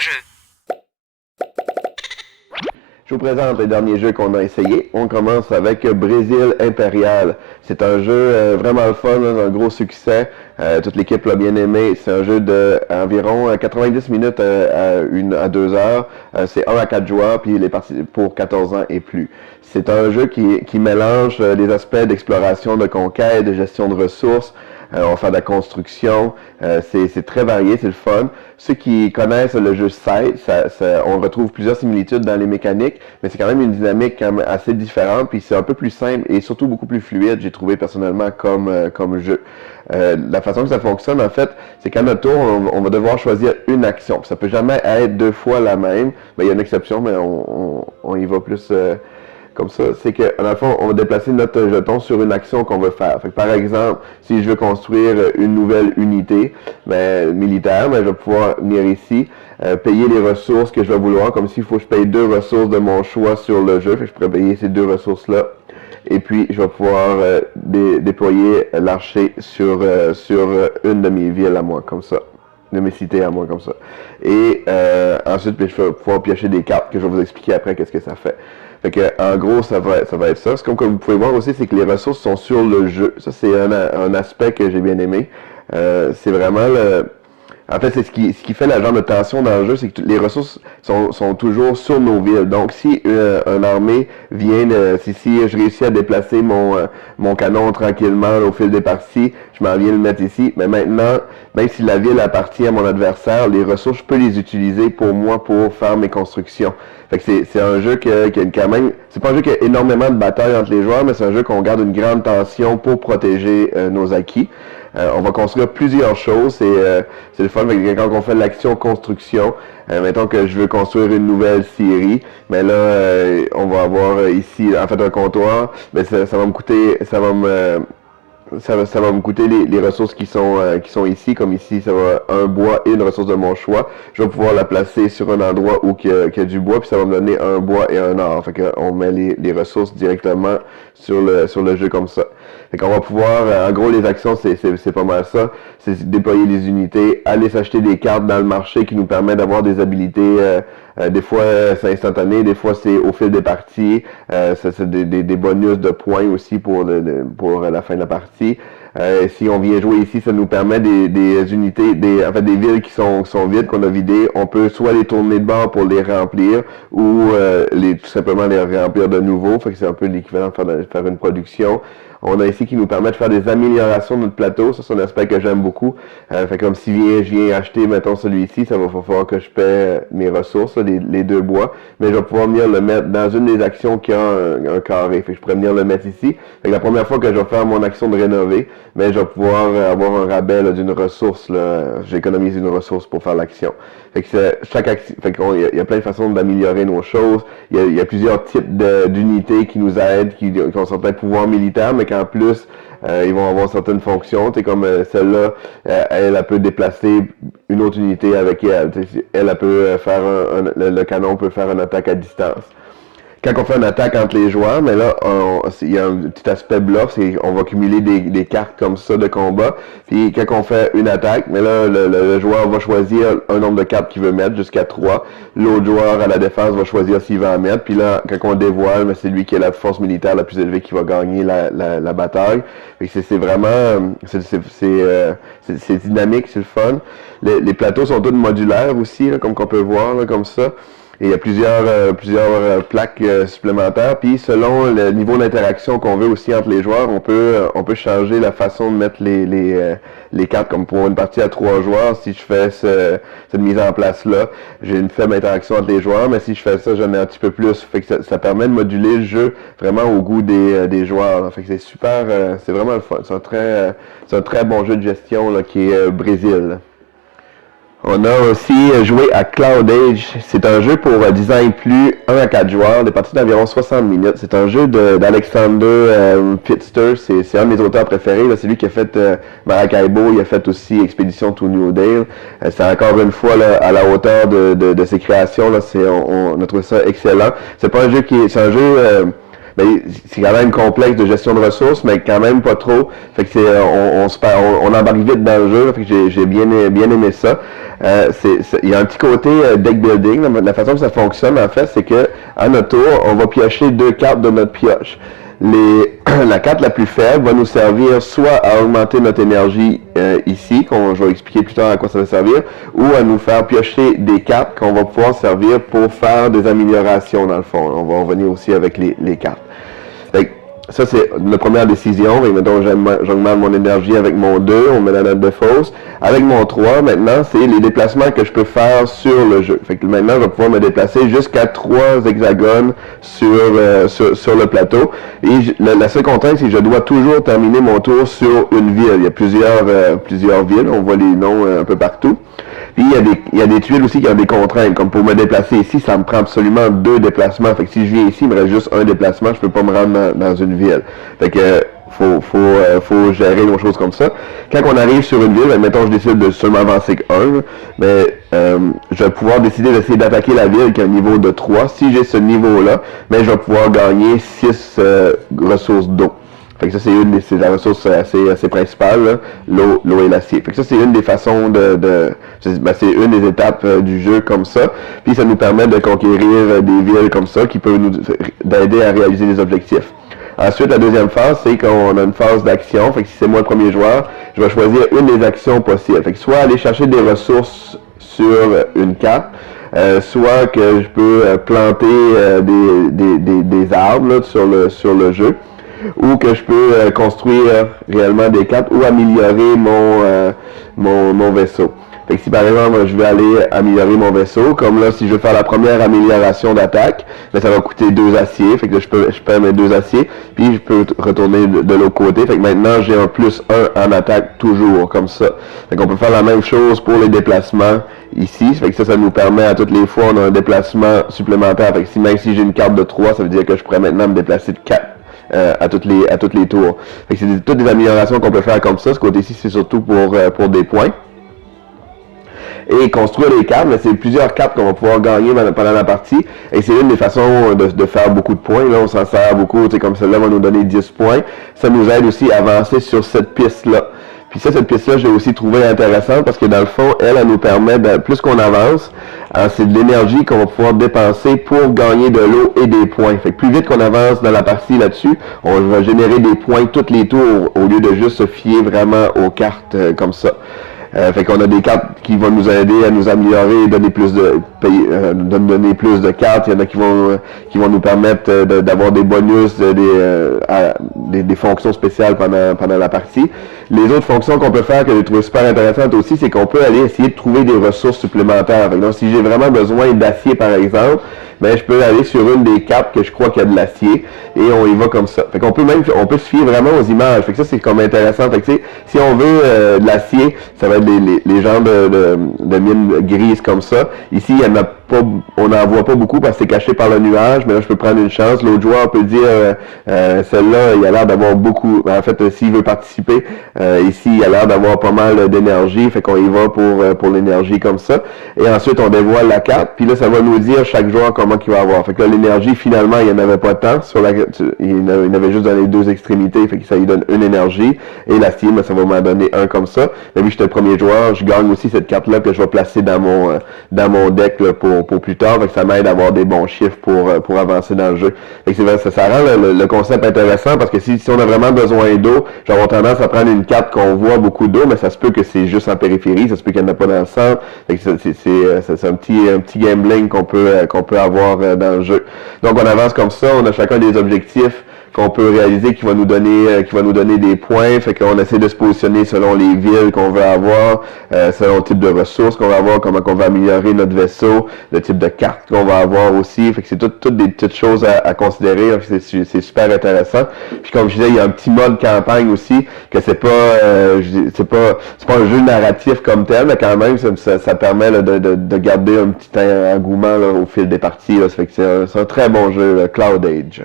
jeu. Je vous présente les derniers jeux qu'on a essayés. On commence avec Brésil Impérial. C'est un jeu vraiment le fun, un gros succès. Toute l'équipe l'a bien aimé. C'est un jeu d'environ 90 minutes à 2 heures. C'est 1 à 4 joueurs, puis il est parti pour 14 ans et plus. C'est un jeu qui mélange les aspects d'exploration, de conquête, de gestion de ressources. On va faire de la construction. C'est très varié, c'est le fun. Ceux qui connaissent le jeu Scythe, on retrouve plusieurs similitudes dans les mécaniques, mais c'est quand même une dynamique quand même assez différente, puis c'est un peu plus simple et surtout beaucoup plus fluide, j'ai trouvé personnellement comme jeu. La façon que ça fonctionne, en fait, c'est qu'à notre tour, on va devoir choisir une action. Ça peut jamais être 2 fois la même. Ben, il y a une exception, mais on y va plus comme ça. C'est que, dans le fond, on va déplacer notre jeton sur une action qu'on veut faire. Fait que, par exemple, si je veux construire une nouvelle unité militaire, je vais pouvoir venir ici, payer les ressources que je vais vouloir, comme s'il faut que je paye 2 ressources de mon choix sur le jeu. Fait que je pourrais payer ces 2 ressources-là. Et puis, je vais pouvoir déployer l'archer sur une de mes villes à moi, comme ça. De mes cités à moi, comme ça. Et ensuite, je vais pouvoir piocher des cartes que je vais vous expliquer après qu'est-ce que ça fait. Fait que, en gros, ça va être ça. Comme que vous pouvez voir aussi, c'est que les ressources sont sur le jeu. Ça, c'est un aspect que j'ai bien aimé. C'est vraiment En fait, c'est ce qui fait la genre de tension dans le jeu, c'est que les ressources sont toujours sur nos villes. Donc, si une armée vient, si je réussis à déplacer mon canon tranquillement au fil des parties, je m'en viens le mettre ici. Mais maintenant, même si la ville appartient à mon adversaire, les ressources, je peux les utiliser pour moi pour faire mes constructions. Fait que c'est un jeu qui a quand même... C'est pas un jeu qui a énormément de batailles entre les joueurs, mais c'est un jeu qu'on garde une grande tension pour protéger nos acquis. On va construire plusieurs choses, c'est le fun, quand on fait l'action construction, mettons que je veux construire une nouvelle scierie, mais là, on va avoir ici, en fait, un comptoir, mais ça va me coûter, ça va me coûter les ressources qui sont ici, comme ici, ça va un bois et une ressource de mon choix. Je vais pouvoir la placer sur un endroit où il y a du bois, puis ça va me donner un bois et un or. Fait qu'on met les ressources directement sur le jeu comme ça. Fait qu'on va pouvoir, en gros, les actions, c'est pas mal ça. C'est déployer les unités, aller s'acheter des cartes dans le marché qui nous permet d'avoir des habilités. Des fois, c'est instantané, des fois, c'est au fil des parties. C'est des bonus de points aussi pour la fin de la partie. Si on vient jouer ici, ça nous permet des unités, des villes qui sont vides, qu'on a vidées. On peut soit les tourner de bord pour les remplir ou tout simplement les remplir de nouveau. Fait que c'est un peu l'équivalent de faire une production. On a ici qui nous permet de faire des améliorations de notre plateau. Ça, c'est un aspect que j'aime beaucoup. Fait comme si je viens acheter, mettons, celui-ci, ça va falloir que je paie mes ressources, là, les 2 bois. Mais je vais pouvoir venir le mettre dans une des actions qui a un carré. Fait que je pourrais venir le mettre ici. Fait que la première fois que je vais faire mon action de rénover, mais je vais pouvoir avoir un rabais d'une ressource. J'économise une ressource pour faire l'action. Fait que chaque action, il y a plein de façons d'améliorer nos choses. Il y a plusieurs types d'unités qui nous aident, qui ont certains pouvoirs militaires, mais qu'en plus, ils vont avoir certaines fonctions. Comme celle-là, elle peut déplacer une autre unité avec elle. Elle peut faire le canon peut faire une attaque à distance. Quand on fait une attaque entre les joueurs, mais là, il y a un petit aspect bluff, c'est on va cumuler des cartes comme ça de combat. Puis quand on fait une attaque, mais là, le joueur va choisir un nombre de cartes qu'il veut mettre, jusqu'à 3. L'autre joueur à la défense va choisir s'il va en mettre. Puis là, quand on dévoile, mais c'est lui qui a la force militaire la plus élevée qui va gagner la bataille. Fait que c'est vraiment... C'est dynamique, c'est le fun. Les plateaux sont tous modulaires aussi, là, comme qu'on peut voir, là, comme ça. Et il y a plusieurs plaques supplémentaires. Puis selon le niveau d'interaction qu'on veut aussi entre les joueurs, on peut changer la façon de mettre les cartes. Comme pour une partie à 3 joueurs, si je fais cette mise en place-là, j'ai une faible interaction entre les joueurs, mais si je fais ça, j'en ai un petit peu plus. Fait que ça permet de moduler le jeu vraiment au goût des joueurs. Là. Fait que c'est super, c'est vraiment le fun. C'est un très bon jeu de gestion là, qui est Brésil. On a aussi joué à Cloud Age. C'est un jeu pour 10 ans et plus, 1 à 4 joueurs, des parties d'environ 60 minutes. C'est un jeu d'Alexander Pfister. C'est un de mes auteurs préférés. C'est lui qui a fait Maracaibo. Il a fait aussi Expédition to New Dale. C'est encore une fois là, à la hauteur de ses créations. Là, on a trouvé ça excellent. C'est pas un jeu c'est un jeu... ben, c'est quand même complexe de gestion de ressources, mais quand même pas trop. Fait que on embarque vite dans le jeu. Fait que j'ai bien aimé ça. Il y a un petit côté deck building. La façon que ça fonctionne, en fait, c'est que à notre tour, on va piocher 2 cartes de notre pioche. La carte la plus faible va nous servir soit à augmenter notre énergie ici, je vais expliquer plus tard à quoi ça va servir, ou à nous faire piocher des cartes qu'on va pouvoir servir pour faire des améliorations dans le fond. On va revenir aussi avec les cartes. Fait que, ça, c'est notre première décision. Et mettons, j'augmente mon énergie avec mon 2, on met la note de fausse. Avec mon 3, maintenant, c'est les déplacements que je peux faire sur le jeu. Fait que maintenant, je vais pouvoir me déplacer jusqu'à 3 hexagones sur le plateau. Et la seule contrainte, c'est que je dois toujours terminer mon tour sur une ville. Il y a plusieurs villes, on voit les noms un peu partout. Puis il y a des tuiles aussi qui ont des contraintes, comme pour me déplacer ici, ça me prend absolument 2 déplacements. Fait que si je viens ici, il me reste juste un déplacement, je peux pas me rendre dans une ville. Fait que faut gérer nos choses comme ça. Quand on arrive sur une ville, ben, mettons je décide de seulement avancer qu'un, mais je vais pouvoir décider d'essayer d'attaquer la ville qui a un niveau de 3. Si j'ai ce niveau-là, ben, je vais pouvoir gagner 6 ressources d'eau. Fait que ça, c'est la ressource assez principale, l'eau et l'acier. Fait que ça, c'est une des façons c'est une des étapes du jeu comme ça. Puis ça nous permet de conquérir des villes comme ça qui peuvent nous aider à réaliser des objectifs. Ensuite, la deuxième phase, c'est qu'on a une phase d'action. Fait que si c'est moi le premier joueur, je vais choisir une des actions possibles. Fait que soit aller chercher des ressources sur une carte, soit que je peux planter des arbres là, sur le jeu, ou que je peux construire réellement des cartes ou améliorer mon vaisseau. Fait que si par exemple je vais aller améliorer mon vaisseau, comme là si je veux faire la première amélioration d'attaque, ben, ça va coûter 2 aciers, fait que là, je perds mes 2 aciers, puis je peux retourner de l'autre côté, fait que maintenant j'ai un +1 en attaque toujours, comme ça. Fait qu'on peut faire la même chose pour les déplacements ici, fait que ça nous permet à toutes les fois on a un déplacement supplémentaire, fait que même si j'ai une carte de 3, ça veut dire que je pourrais maintenant me déplacer de 4. À toutes les tours. Fait que c'est toutes des améliorations qu'on peut faire comme ça. Ce côté-ci, c'est surtout pour des points. Et construire les cartes, mais c'est plusieurs cartes qu'on va pouvoir gagner pendant la partie. Et c'est une des façons de faire beaucoup de points. Là, on s'en sert beaucoup, comme celle-là va nous donner 10 points. Ça nous aide aussi à avancer sur cette piste-là. Puis ça, cette piste-là, j'ai aussi trouvé intéressante parce que dans le fond, elle nous permet, plus qu'on avance, c'est de l'énergie qu'on va pouvoir dépenser pour gagner de l'eau et des points. Fait que plus vite qu'on avance dans la partie là-dessus, on va générer des points tous les tours au lieu de juste se fier vraiment aux cartes comme ça. Fait qu'on a des cartes qui vont nous aider à nous améliorer, donner plus donner plus de cartes. Il y en a qui vont nous permettre d'avoir des bonus, des fonctions spéciales pendant la partie. Les autres fonctions qu'on peut faire que j'ai trouvé super intéressantes aussi, c'est qu'on peut aller essayer de trouver des ressources supplémentaires. Donc, si j'ai vraiment besoin d'acier, par exemple, ben, je peux aller sur une des cartes que je crois qu'il y a de l'acier et on y va comme ça. Fait qu'on peut se fier vraiment aux images. Fait que ça, c'est comme intéressant. Fait que, si on veut de l'acier, ça va être les genres de mines grises comme ça. Ici, il y en a pas, on n'en voit pas beaucoup parce que c'est caché par le nuage, mais là, je peux prendre une chance. L'autre joueur peut dire, celle-là, il a l'air d'avoir beaucoup. En fait, s'il veut participer, ici, il a l'air d'avoir pas mal d'énergie. Fait qu'on y va pour l'énergie comme ça. Et ensuite, on dévoile la carte. Puis là, ça va nous dire chaque joueur comment qu'il va avoir. Fait que là, l'énergie, finalement, il n'y en avait pas tant. Il avait juste dans les 2 extrémités. Fait que ça lui donne une énergie. Et l'acier, ça va m'en donner un comme ça. Mais vu que j'étais le premier joueur, je gagne aussi cette carte-là que je vais placer dans mon deck là, pour plus tard. Fait que ça m'aide à avoir des bons chiffres pour avancer dans le jeu. Fait que c'est vrai, ça rend le concept intéressant parce que si on a vraiment besoin d'eau, je vais avoir tendance à prendre une carte qu'on voit beaucoup d'eau, mais ça se peut que c'est juste en périphérie, ça se peut qu'il n'y en a pas dans le centre. Fait que c'est un petit gambling qu'on peut avoir dans le jeu. Donc on avance comme ça, on a chacun des objectifs qu'on peut réaliser qui va nous donner des points. Fait qu'on essaie de se positionner selon les villes qu'on veut avoir, selon le type de ressources qu'on va avoir, comment on va améliorer notre vaisseau, le type de carte qu'on va avoir aussi. Fait que c'est toutes des petites choses à considérer. C'est super intéressant. Puis comme je disais, il y a un petit mode campagne aussi, que c'est pas un jeu narratif comme tel, mais quand même ça permet là, de garder un petit engouement là, au fil des parties. Là. Ça fait que c'est un très bon jeu, Cloud Age.